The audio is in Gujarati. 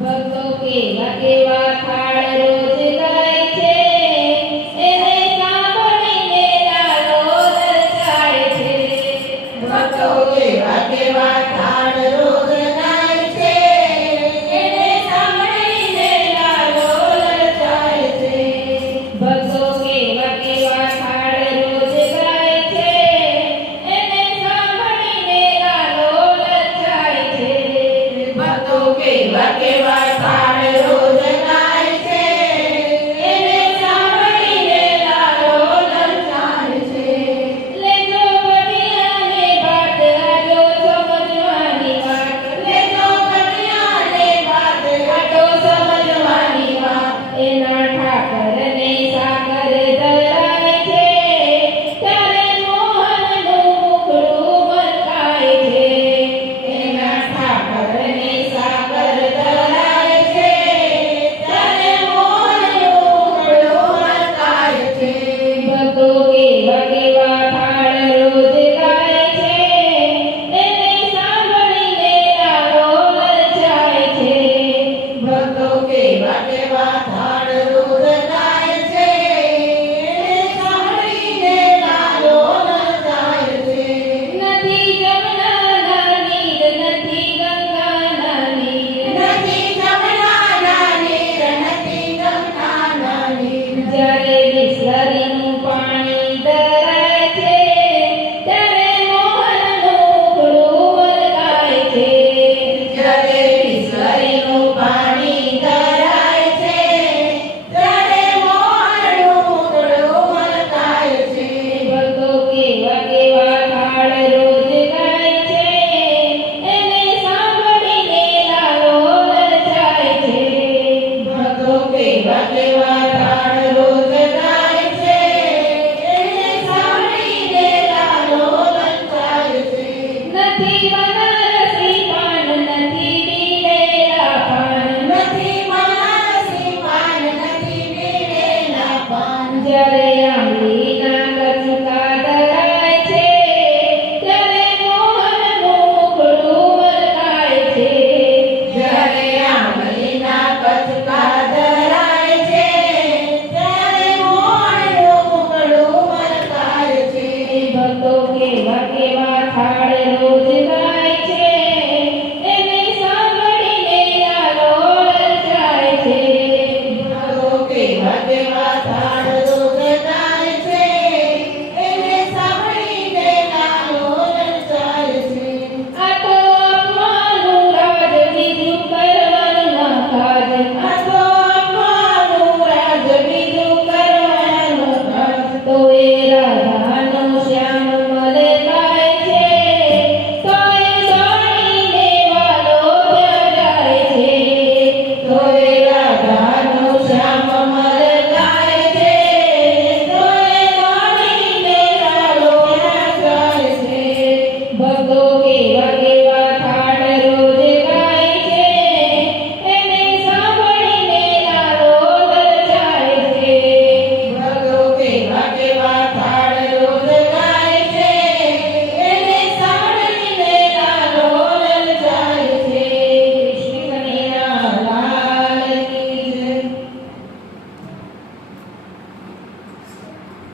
ભક્તો કેવા કેવા થાળ રોજ ગાય છે, એને સાંભળીને લાલો લલચાય છે. ભક્તો કેવા કેવા થાળ રોજ ગાય છે, એને સાંભળીને લાલો લલચાય છે. ભક્તો કેવા કેવા થાળ રોજ ગાય છે, એને સાંભળીને લાલો લલચાય છે. ભક્તો કેવા કેવા થાળ